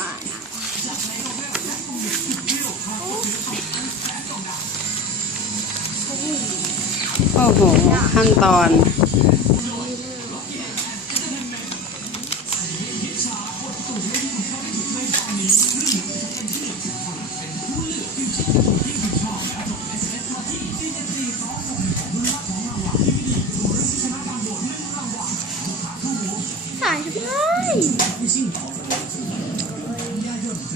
มานะโอ้โห ขั้นตอนถ่าย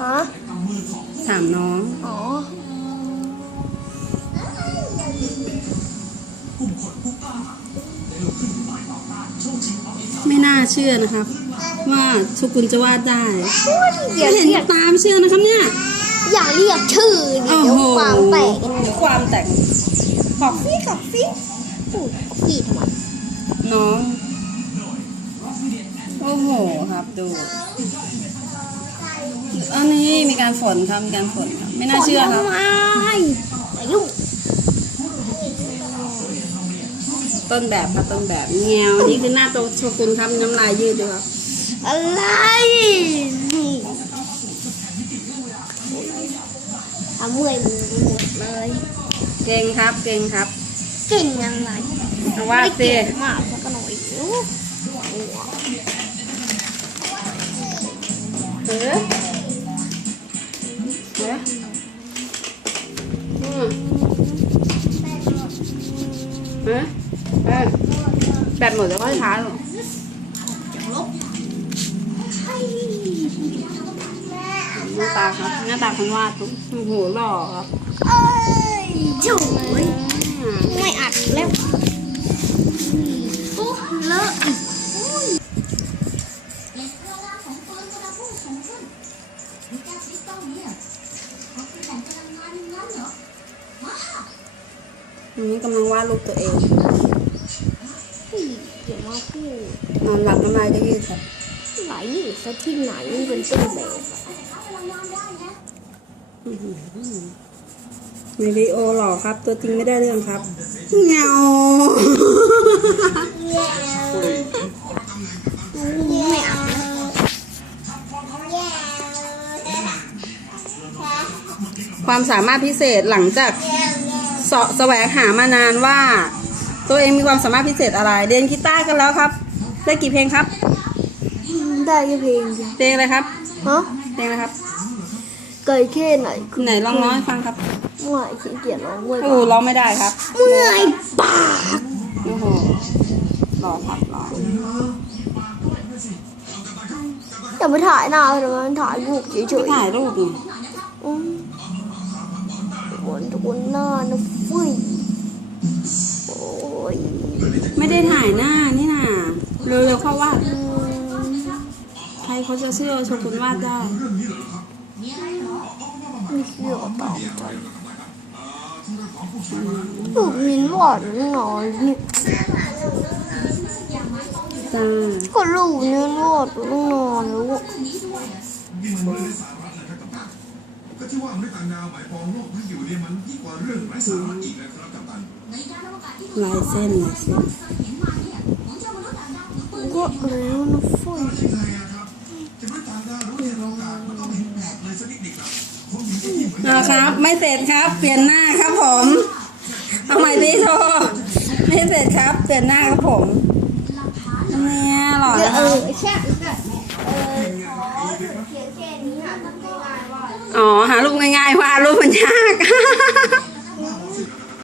ฮะถามน้อง อ๋อ ไม่น่าเชื่อนะครับว่าโชกุนจะวาดได้อย่าไม่เห็นเรียกตามเชื่อนะครับเนี่ย อย่าเรียกชื่อดิโอ้เดี๋ยวโหความแตกกันหมดความแตกบอกฟี่กับฟี่พูดฟี่ทำไมน้อง โอ้โหครับดู อันนี้มีการฝนครับมีการฝนครับไม่น่าเชื่อครับทำไมอย่ายุ่งต้นแบบครับต้นแบบเงียวนี่คือหน้าโตโชกุนครับน้ำลายยืดด้วยครับ อะไรนี่ทำเมื่อยมือไปหมดเลย เก่งครับเก่งครับ เก่งยังไงเอาวาดสิไม่ไเก่งมากสักหน่อยโอ้เออเอ เออแบบหมดแล้วก็ช้าลงหน้าตาครับหน้าตาคนวาดตุ๊โอ้โหหล่อครับเอ้ยจุ๋ยไม่อัดแล้วปุ๊บเลอะอีกอันนี้กำลังวาดรูปตัวเอง อย่ามาพูดนอนหลับน้ำลายก็ยืดครับไหลอยู่ซะที่ไหนมันเป็นต้นแบบวิดีโอหล่อครับ ตัวจริงไม่ได้เรื่องครับเงาไม่อัดนะความสามารถพิเศษหลังจากเสาะแสวงหามานานว่า ตัวเองมีความสามารถพิเศษอะไร เรียนกีตาร์กันแล้วครับ ได้กี่เพลงครับ ได้แค่เพลงเดียวเพลงอะไรครับ ฮะเพลงอะไรครับ เกยแค่ไหนไหนลองร้องให้ฟังครับ เมื่อยขี้เกียจร้องเว้ยโอ้โหร้องไม่ได้ครับ เมื่อยปากโอ้โหหล่อครับหล่ออย่าไปถ่ายหน้าเลยมันถ่ายรูปเฉช่วยยถ่ายรูปหน่อยๆอืมทุกคนทุกคนหน้านะ ไม่ได้ถ่ายหน้านี่น่ะเร็วๆเข้าวาดอืมใครเขาจะเชื่อโชกุนวาดได้ไม่เชื่อก็ตามใจรูปมินวาดหนอนนี่จ้าก็รูปนี้วาดหนอนแล้วอะ ก็ที่ว่าไม่ต่างดาวหมายปองโลกที่อยู่เนี่ยมันยิ่งกว่าเรื่องไร้สาระอีกนะครับกัปตันลายเส้นลายเส้นก็แล้วนะฟุยคิดไงอะครับจะไม่ต่างดาวหรือว่าเรากาศมันต้องเห็นแบบเลยสักนิดหนึ่งครับผมเห็นที่เหมือนนะครับ ไม่เสร็จครับ เปลี่ยนหน้าครับผม เอาใหม่ดิโทไม่เสร็จครับ เปลี่ยนหน้าครับผมเนี่ยหล่อเดี๋ยวนะคเอรับอใช่เออขอเขียนแค่นี้ค่ะทำไม่ได้ว่า อ๋อ หารูปง่ายๆว่าดรูปมันยาก